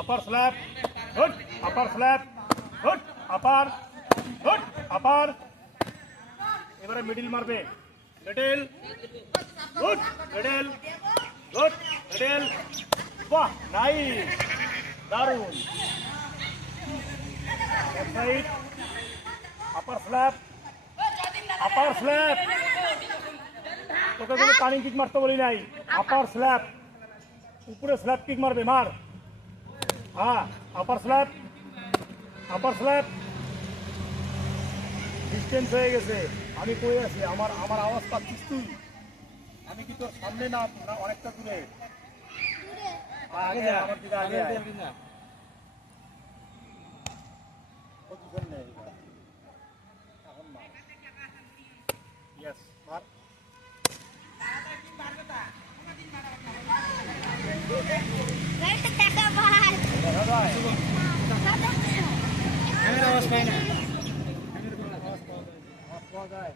আপার slap, good, আপার slap, good, আপার, good, আপার। এবারে middle মারবে, middle, good, middle, good, middle, বাহ, nice, দারুণ। ব্যাক সাইড, আপার slap, আপার slap. তোকে কোনো টার্নিং কিক মারতে বলি নাই, আপার স্ল্যাপ, উপরে স্ল্যাপ কিক মারবে, মার। হ্যাঁ, আপার স্ল্যাপ, আপার স্ল্যাপ। ডিস্টেন্স হয়ে গেছে, আমি কই আছি, আমার আমার আওয়াজ পাচ্ছিস তুই? আমি কি তোর সামনে না অনেকটা দূরে? আগে যা, আমার দিকে আগে আয়। পজিশন নেই এখন, মার। ইয়েস, মার। দেখা যায়? আওয়াজ পাওয়া যায়।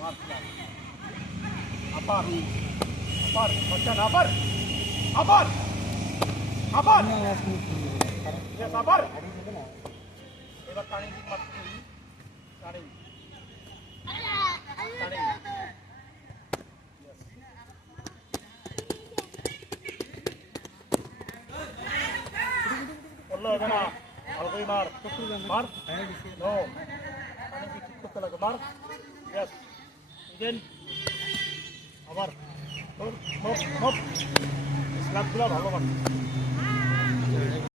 মার, আপার, আপার, বচ্চান, আপার, আপার, আপার। ইয়েস, আপার। এবার টার্নিং কিক মারতে, টার্নিং, টার্নিং। বললো হবে না, অল্পই মার, মার, নো, টার্নিং কিক ঠিক করতে লাগে, মার। ইয়েস, ইগেন, আবার, স্ল্যাপগুলো ভালো মার।